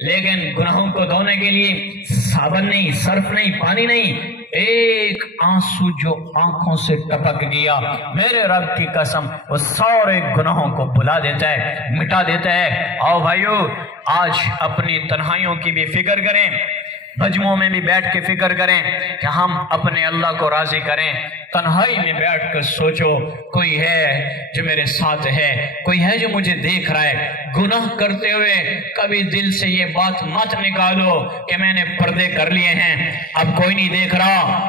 لیکن گناہوں کو دھونے کے لیے صابن نہیں، صرف نہیں، پانی نہیں، ایک آنسو جو آنکھوں سے ٹپک گیا، میرے رب کی قسم وہ سارے گناہوں کو بھلا دیتا ہے، مٹا دیتا ہے۔ آؤ بھائیو، آج اپنی تنہائیوں کی بھی فکر کریں، مجموعوں میں بھی بیٹھ کے فکر کریں کہ ہم اپنے اللہ کو راضی کریں۔ تنہائی میں بیٹھ کر سوچو، کوئی ہے جو میرے ساتھ ہے، کوئی ہے جو مجھے دیکھ رہا ہے۔ گناہ کرتے ہوئے کبھی دل سے یہ بات مت نکالو کہ میں نے پردے کر لیے ہیں، اب کوئی نہیں دیکھ رہا۔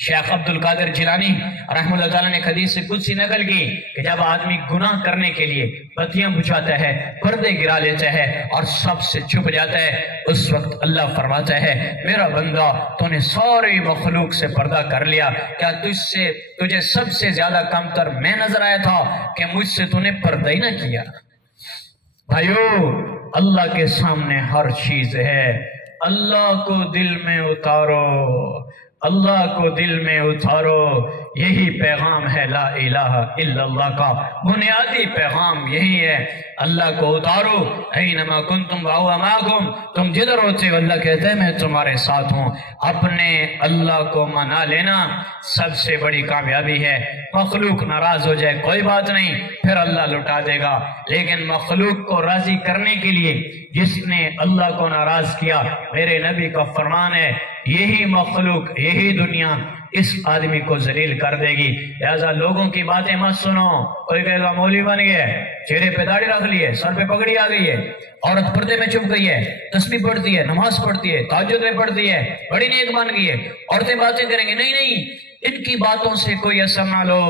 شیخ عبد القادر جیلانی رحمہ اللہ تعالیٰ نے حدیث سے قدسی نقل کی کہ جب آدمی گناہ کرنے کے لیے بتیاں بجھاتا ہے، پردے گرا لیتا ہے اور سب سے چھپ جاتا ہے، اس وقت اللہ فرماتا ہے میرا بندہ تو نے ساری مخلوق سے پردہ کر لیا، کیا تجھے سب سے زیادہ کم تر میں نظر آیا تھا کہ مجھ سے تو نے پردہ ہی نہ کیا؟ بھائیو، اللہ کے سامنے ہر چیز ہے، اللہ کو دل میں اتارو، اللہ کو دل میں اتارو۔ یہی پیغام ہے لا الہ الا اللہ کا، بنیادی پیغام یہی ہے، اللہ کو اتارو۔ اینما کنتم فہو معکم، تم جدھر ہوتے ہو اللہ کہتا ہے میں تمہارے ساتھ ہوں۔ اپنے اللہ کو منا لینا سب سے بڑی کامیابی ہے۔ مخلوق ناراض ہو جائے کوئی بات نہیں، پھر اللہ لٹا دے گا، لیکن مخلوق کو راضی کرنے کے لیے جس نے اللہ کو ناراض کیا، میرے نبی کا فرمان ہے یہی مخلوق، یہی دنیا اس آدمی کو ذلیل کر دے گی۔ لہذا لوگوں کی باتیں مت سنو۔ کوئی کہے گا مولوی بن گیا ہے، چہرے پہ داڑھی رکھ لی ہے، سر پہ پگڑی آ گئی ہے، عورت پردے میں چھپ گئی ہے، تسبیح پڑھتی ہے، نماز پڑھتی ہے، تہجد میں پڑھتی ہے، بڑی نیک بن گئی ہے، عورتیں باتیں کریں گے۔ نہیں نہیں، ان کی باتوں سے کوئی اثر نہ لو،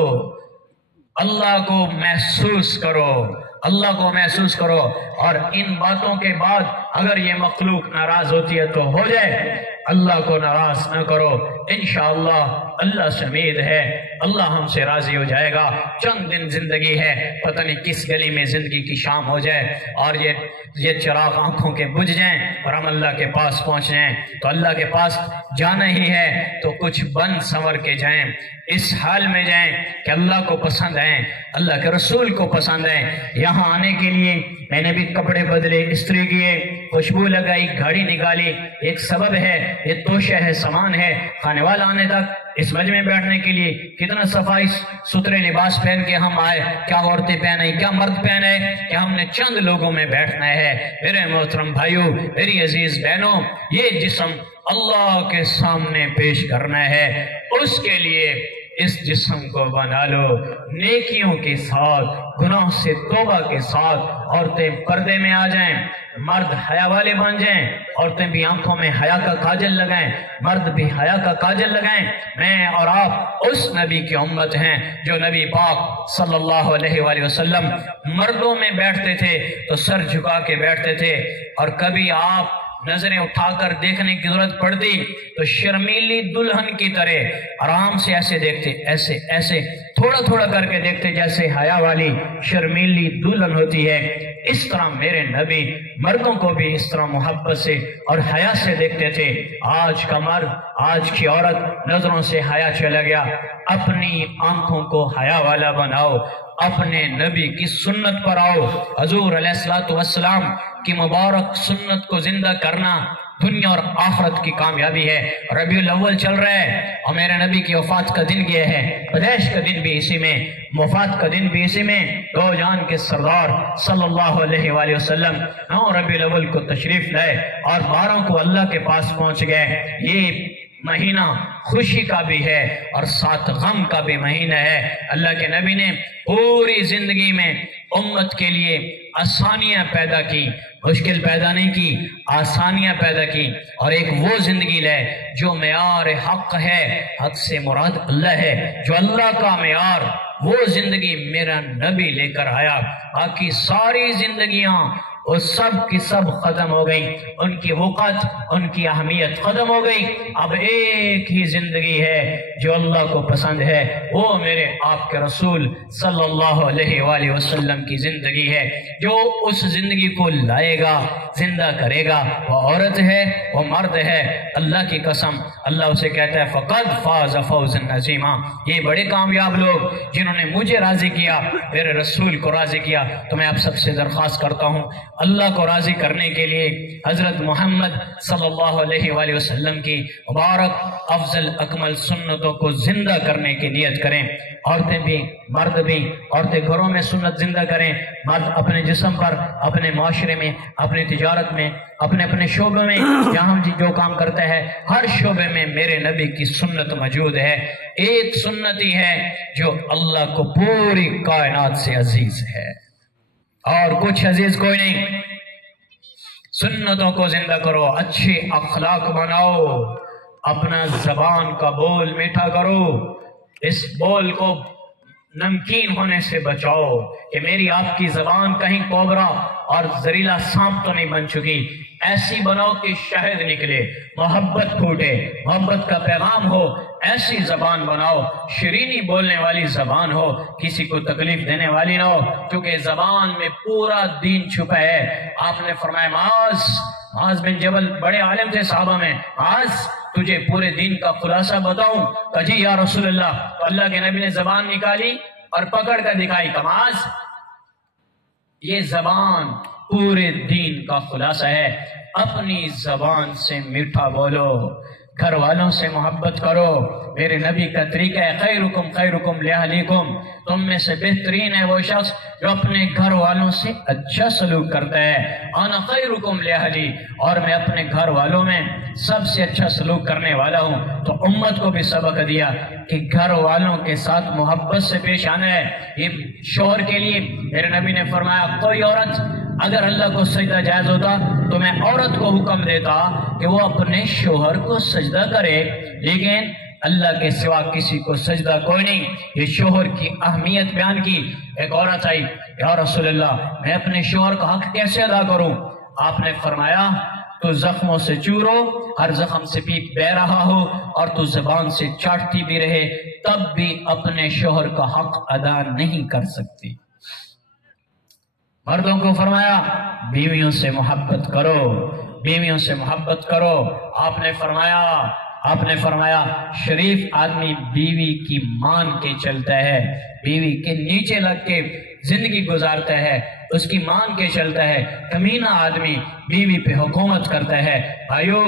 اللہ کو محسوس کرو، اللہ کو محسوس کرو، اور ان باتوں کے بعد اگر یہ مخلوق ناراض ہوتی ہے تو ہو جائے، اللہ کو ناراض نہ کرو۔ انشاءاللہ اللہ سے امید ہے اللہ ہم سے راضی ہو جائے گا۔ چند دن زندگی ہے، پتہ نہیں کس گلی میں زندگی کی شام ہو جائے اور یہ چراغ آنکھوں کے بجھ جائیں اور ہم اللہ کے پاس پہنچ جائیں، تو اللہ کے پاس جانا ہی ہے تو کچھ بن سنور کے جائیں، اس حال میں جائیں کہ اللہ کو پسند آئیں، اللہ کے رسول کو پسند آئیں۔ یہاں آنے کے لیے میں نے بھی کپڑے بدلے، استری کیے، خوشبو لگائی، گھڑی نکالی، ایک سبب ہے، یہ توشہ ہے، سامان ہے۔ کھانے والا آنے تک اس مجمع میں بیٹھنے کے لیے کتنا صفائی ستھرے لباس پہن کے ہم آئے، کیا عورتیں پہنے، کیا مرد پہنے، کہ ہم نے چند لوگوں میں بیٹھنا ہے۔ میرے محترم بھائیوں، میری عزیز بہنوں، یہ جسم اللہ کے سامنے پیش کرنا ہے، اس کے لیے اس جسم کو بنا لو نیکیوں کے ساتھ، گناہ سے توبہ کے ساتھ۔ عورتیں پردے میں آ جائیں، مرد حیا والے بن جائیں، عورتیں بھی آنکھوں میں حیا کا کاجل لگائیں، مرد بھی حیا کا کاجل لگائیں۔ میں اور آپ اس نبی کی امت ہیں جو نبی پاک صلی اللہ علیہ وآلہ وسلم مردوں میں بیٹھتے تھے تو سر جھکا کے بیٹھتے تھے، اور کبھی آپ نظریں اٹھا کر دیکھنے کی ضرورت پڑتی تو شرمیلی دلہن کی طرح آرام سے ایسے دیکھتے، ایسے ایسے تھوڑا تھوڑا کر کے دیکھتے، جیسے حیا والی شرمیلی دلہن ہوتی ہے۔ اس طرح میرے نبی مردوں کو بھی اس طرح محبت سے اور حیا سے دیکھتے تھے۔ آج کا مرد، آج کی عورت نظروں سے حیا چلا گیا۔ اپنی آنکھوں کو حیا والا بناؤ، اپنے نبی کی سنت پر آؤ۔ حضور علیہ السلام کی مبارک سنت کو زندہ کرنا دنیا اور آخرت کی کامیابی ہے۔ ربیع الاول چل رہا ہے اور میرے نبی کی وفات کا دن یہ ہے، پیدائش کا دن بھی اسی میں، وفات کا دن بھی اسی میں۔ دو جہان کے سردار صلی اللہ علیہ وآلہ وسلم 9 ربیع الاول کو تشریف لائے اور 12 کو اللہ کے پاس پہنچ گئے۔ یہ مہینہ خوشی کا بھی ہے اور ساتھ غم کا بھی مہینہ ہے۔ اللہ کے نبی نے پوری زندگی میں امت کے لیے آسانیاں پیدا کی، مشکل پیدا نہیں کی، آسانیاں پیدا کی، اور ایک وہ زندگی لے جو معیار حق ہے۔ حق سے مراد اللہ ہے، جو اللہ کا معیار، وہ زندگی میرا نبی لے کر آیا۔ باقی ساری زندگیاں وہ سب کی سب ختم ہو گئی، ان کی وقت، ان کی اہمیت ختم ہو گئی۔ اب ایک ہی زندگی ہے جو اللہ کو پسند ہے، وہ میرے آپ کے رسول صلی اللہ علیہ وآلہ وسلم کی زندگی ہے۔ جو اس زندگی کو لائے گا، زندہ کرے گا، وہ عورت ہے، وہ مرد ہے، اللہ کی قسم اللہ اسے کہتا ہے فقد فاز فوزا عظیما۔ یہ بڑے کامیاب لوگ جنہوں نے مجھے راضی کیا، میرے رسول کو راضی کیا۔ تو میں آپ سب سے درخواست کرتا ہوں اللہ کو راضی کرنے کے لیے حضرت محمد صلی اللہ علیہ وآلہ وسلم کی مبارک افضل اکمل سنتوں کو زندہ کرنے کی نیت کریں. عورتیں بھی مرد بھی. عورتیں گھروں میں سنت زندہ کریں, مرد اپنے جسم پر, اپنے معاشرے میں, اپنی تجارت میں, اپنے اپنے شعبے میں جہاں جو کام کرتا ہے ہر شعبے میں میرے نبی کی سنت موجود ہے. ایک سنت ہی ہے جو اللہ کو پوری کائنات سے عزیز ہے اور کچھ عزیز کوئی نہیں. سنتوں کو زندہ کرو, اچھے اخلاق بناؤ, اپنا زبان کا بول میٹھا کرو, اس بول کو نمکین ہونے سے بچاؤ کہ میری آپ کی زبان کہیں کوبرا اور زہریلا سانپ تو نہیں بن چکی. ایسی بناؤ کہ شہد نکلے, محبت پھوٹے, محبت کا پیغام ہو. ایسی زبان بناؤ, شیرینی بولنے والی زبان ہو, کسی کو تکلیف دینے والی نہ ہو, کیونکہ زبان میں پورا دین چھپا ہے. آپ نے فرمایا معاذ بن جبل بڑے عالم تھے صحابہ میں, معاذ تجھے پورے دین کا خلاصہ بتاؤں؟ کہ جی یا رسول اللہ. تو اللہ کے نبی نے زبان نکالی اور پکڑ کر دکھائی کہ معاذ یہ زبان پورے دین کا خلاصہ ہے. اپنی زبان سے میٹھا بولو, گھر والوں سے محبت کرو. میرے نبی کا طریقہ ہے خیرکم خیرکم لأہلیکم, تم میں سے بہترین ہے وہ شخص جو اپنے گھر والوں سے اچھا سلوک کرتا ہے. انا خیرکم لأہلی, اور میں اپنے گھر والوں میں سب سے اچھا سلوک کرنے والا ہوں. تو امت کو بھی سبق دیا کہ گھر والوں کے ساتھ محبت سے پیش آنا ہے. یہ شوہر کے لیے میرے نبی نے فرمایا کوئی عورت اگر اللہ کو سجدہ جائز ہوتا تو میں عورت کو حکم دیتا کہ وہ اپنے شوہر کو سجدہ کرے, لیکن اللہ کے سوا کسی کو سجدہ کوئی نہیں. یہ شوہر کی اہمیت بیان کی. ایک عورت آئی, یا رسول اللہ میں اپنے شوہر کا حق کیسے ادا کروں؟ آپ نے فرمایا تو زخموں سے چورو, ہر زخم سے پیپ بہ رہا ہو اور تو زبان سے چاٹتی بھی رہے, تب بھی اپنے شوہر کا حق ادا نہیں کر سکتی. مردوں کو فرمایا بیویوں سے محبت کرو, بیویوں سے محبت کرو. آپ نے فرمایا شریف آدمی بیوی کی مان کے چلتا ہے, بیوی کے نیچے لگ کے زندگی گزارتا ہے, اس کی مان کے چلتا ہے. کمینہ آدمی بیوی پہ حکومت کرتا ہے. بھائیو,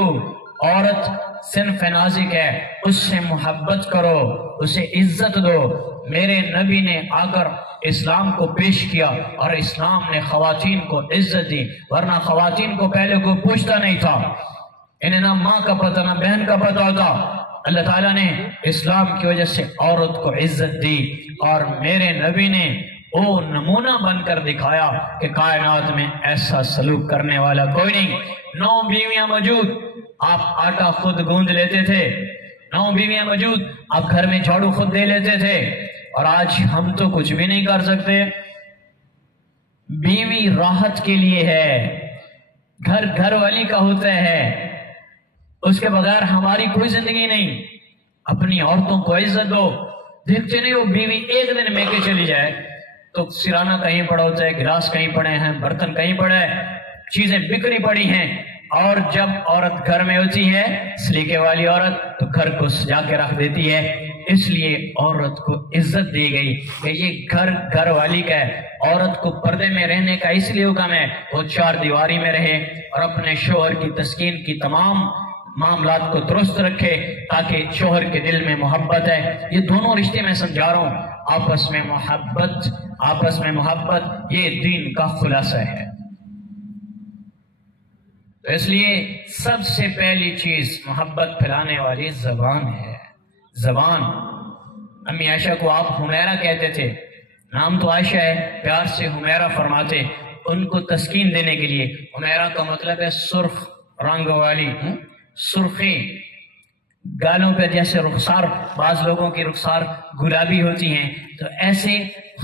عورت صنف نازک ہے, اس سے محبت کرو, اسے عزت دو. میرے نبی نے آ کر اسلام کو پیش کیا اور اسلام نے خواتین کو عزت دی, ورنہ خواتین کو پہلے کوئی پوچھتا نہیں تھا, انہیں نہ ماں کا پتہ نہ بہن کا پتہ ہوتا. اللہ تعالیٰ نے اسلام کی وجہ سے عورت کو عزت دی اور میرے نبی نے وہ نمونہ بن کر دکھایا کہ کائنات میں ایسا سلوک کرنے والا کوئی نہیں. 9 بیویاں موجود, آپ آٹا خود گوندھ لیتے تھے. 9 بیویاں موجود, آپ گھر میں جھاڑو خود دے لیتے تھے, اور آج ہم تو کچھ بھی نہیں کر سکتے. بیوی راحت کے لیے ہے, گھر والی کا ہوتا ہے, اس کے بغیر ہماری کوئی زندگی نہیں. اپنی عورتوں کو عزت دو. دیکھتے نہیں وہ بیوی ایک دن میں کے چلی جائے تو سرانہ کہیں پڑا ہوتا ہے, گلاس کہیں پڑے ہیں, برتن کہیں پڑا ہے, چیزیں بکھری پڑی ہیں. اور جب عورت گھر میں ہوتی ہے, سلیقے والی عورت, تو گھر کو سجا کے رکھ دیتی ہے. اس لیے عورت کو عزت دی گئی کہ یہ گھر والی کا ہے. عورت کو پردے میں رہنے کا اس لیے حکم ہے وہ 4 دیواری میں رہے اور اپنے شوہر کی تسکین کی تمام معاملات کو درست رکھے تاکہ شوہر کے دل میں محبت ہے. یہ دونوں رشتے میں سمجھا رہا ہوں, آپس میں محبت یہ دین کا خلاصہ ہے. تو اس لیے سب سے پہلی چیز محبت پھیلانے والی زبان ہے. زبان. امی عائشہ کو آپ حمیرہ کہتے تھے, نام تو عائشہ ہے, پیار سے حمیرہ فرماتے. ان کو تسکین دینے کے لیے حمیرہ کا مطلب ہے سرخ رنگ والی, سرخی. گالوں پہ جیسے رخسار, بعض لوگوں کی رخسار گلابی ہوتی ہیں, تو ایسے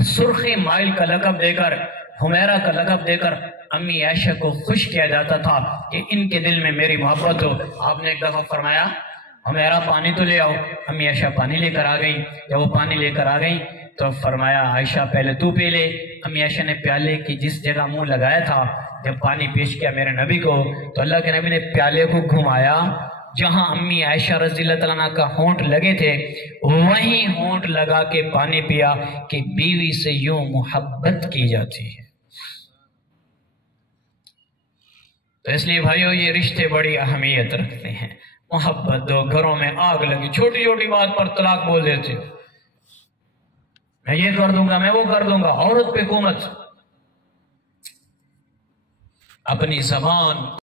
سرخی مائل کا لقب دے کر, حمیرہ کا لقب دے کر امی عائشہ کو خوش کیا جاتا تھا کہ ان کے دل میں میری محبت ہو. آپ نے ایک دفعہ فرمایا حمیرہ پانی تو لے آؤ. امی عائشہ پانی لے کر آ گئی. جب وہ پانی لے کر آ گئی تو فرمایا عائشہ پہلے تو پی لے. امی عائشہ نے پیالے کی جس جگہ منہ لگایا تھا, جب پانی پیش کیا میرے نبی کو, تو اللہ کے نبی نے پیالے کو گھمایا جہاں امی عائشہ رضی اللہ تعالیٰ عنہ کا ہونٹ لگے تھے, وہیں ہونٹ لگا کے پانی پیا کہ بیوی سے یوں محبت کی جاتی ہے. تو اس لیے بھائیو یہ رشتے بڑی اہمیت رکھتے ہیں. محبت دو. گھروں میں آگ لگی، چھوٹی چھوٹی بات پر طلاق بول دیتے، میں یہ کر دوں گا، میں وہ کر دوں گا. عورت پہ حکومت. اپنی زبان